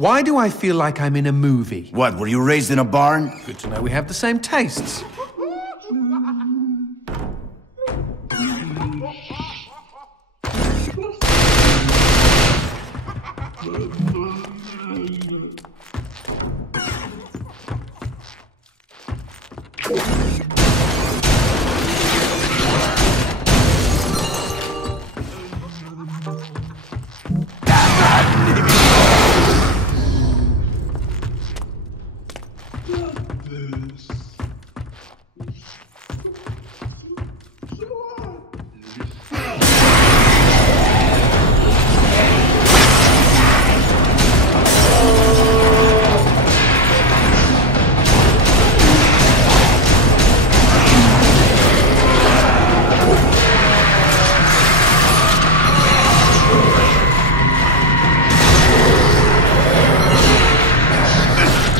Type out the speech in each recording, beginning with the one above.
Why do I feel like I'm in a movie? What, were you raised in a barn? Good to know we have the same tastes.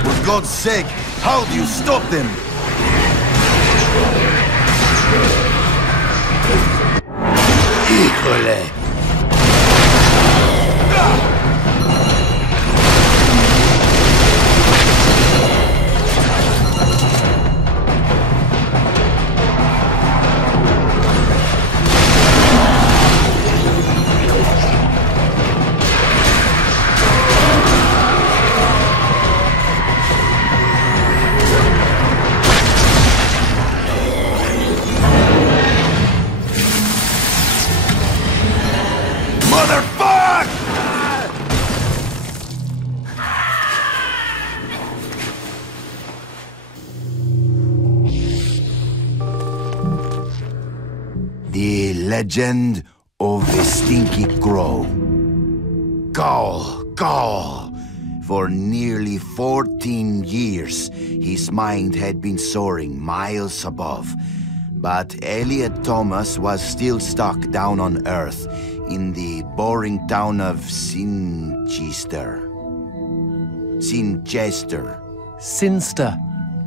For God's sake, how do you stop them? Híjole! Motherfuck! The legend of the Stinky Crow. Gaul, Gaul. For nearly 14 years, his mind had been soaring miles above. But Elliot Thomas was still stuck down on Earth in the boring town of Sinchester. Sinster.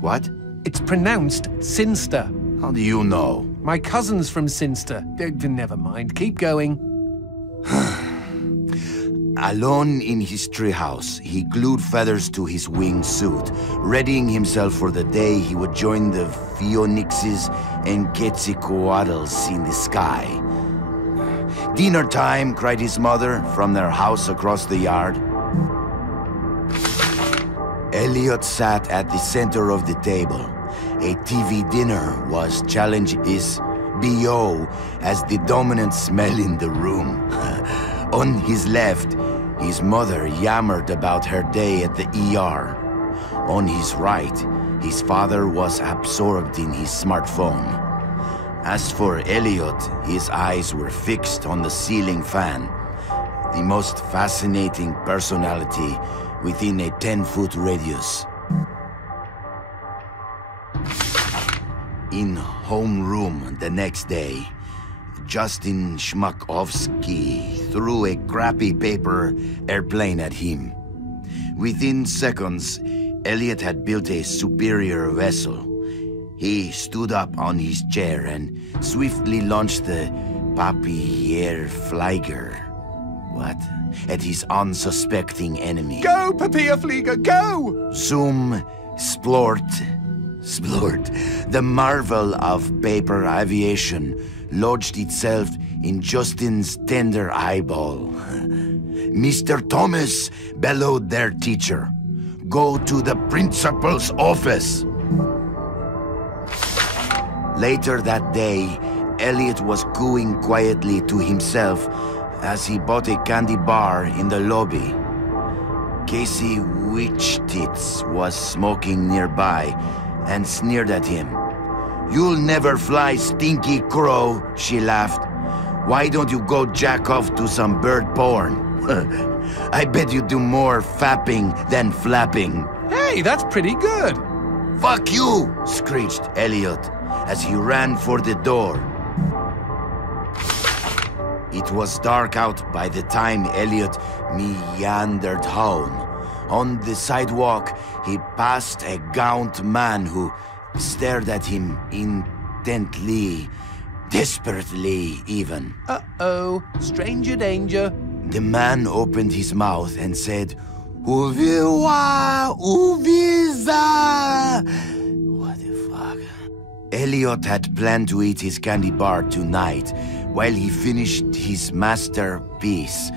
What? It's pronounced Sinster. How do you know? My cousin's from Sinster. Never mind, keep going. Alone in his treehouse, he glued feathers to his wingsuit, readying himself for the day he would join the Phoenixes and Quetzalcoatlus in the sky. "Dinner time," cried his mother from their house across the yard. Elliot sat at the center of the table. A TV dinner was challenging his BO as the dominant smell in the room. On his left, his mother yammered about her day at the ER. On his right, his father was absorbed in his smartphone. As for Elliot, his eyes were fixed on the ceiling fan, the most fascinating personality within a 10-foot radius. In homeroom the next day, Justin Schmakovsky threw a crappy paper airplane at him. Within seconds, Elliot had built a superior vessel. He stood up on his chair and swiftly launched the Papierflieger. What? At his unsuspecting enemy. Go, Papierflieger, go! Zoom, splort. The marvel of paper aviation lodged itself in Justin's tender eyeball. "Mr. Thomas," bellowed their teacher, "go to the principal's office." Later that day, Elliot was cooing quietly to himself as he bought a candy bar in the lobby. Casey Witchtits was smoking nearby and sneered at him. "You'll never fly, Stinky Crow," she laughed. "Why don't you go jack off to some bird porn? I bet you do more fapping than flapping." Hey, that's pretty good. "Fuck you!" screeched Elliot as he ran for the door. It was dark out by the time Elliot meandered home. On the sidewalk, he passed a gaunt man who stared at him intently, desperately even. Uh-oh, stranger danger. The man opened his mouth and said, Uviwa, Uviza! What the fuck? Elliot had planned to eat his candy bar tonight while he finished his masterpiece,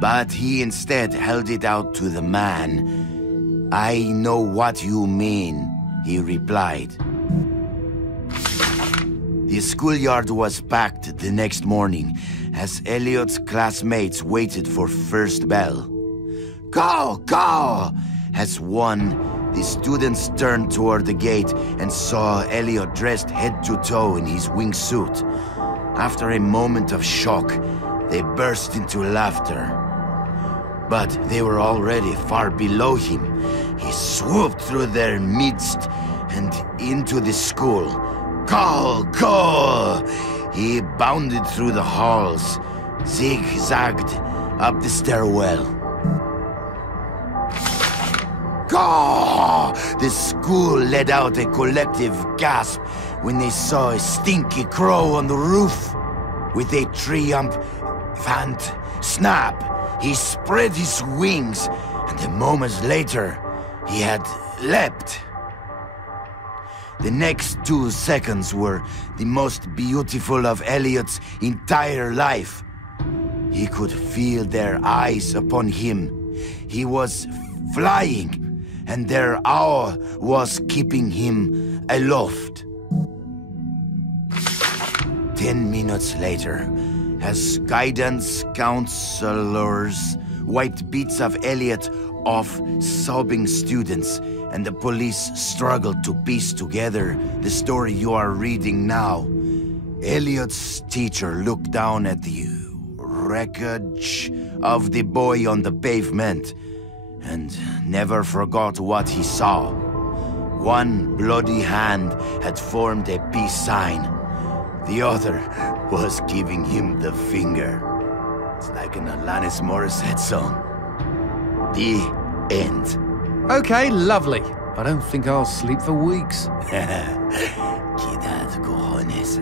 but he instead held it out to the man. I know what you mean, he replied. The schoolyard was packed the next morning as Elliot's classmates waited for first bell. Go, go! As one, the students turned toward the gate and saw Elliot dressed head to toe in his wingsuit. After a moment of shock, they burst into laughter. But they were already far below him. He swooped through their midst and into the school. Go, go! He bounded through the halls, zigzagged up the stairwell. Go! The school let out a collective gasp when they saw a stinky crow on the roof. With a triumphant snap, he spread his wings, and a moment later, he had leapt. The next 2 seconds were the most beautiful of Elliot's entire life. He could feel their eyes upon him. He was flying, and their awe was keeping him aloft. 10 minutes later, as guidance counselors wiped bits of Elliot off sobbing students, and the police struggled to piece together the story you are reading now, Elliot's teacher looked down at the wreckage of the boy on the pavement and never forgot what he saw. One bloody hand had formed a peace sign. The other was giving him the finger. It's like an Alanis Morissette song. The end. Okay, lovely. I don't think I'll sleep for weeks. Cuidado, cojones.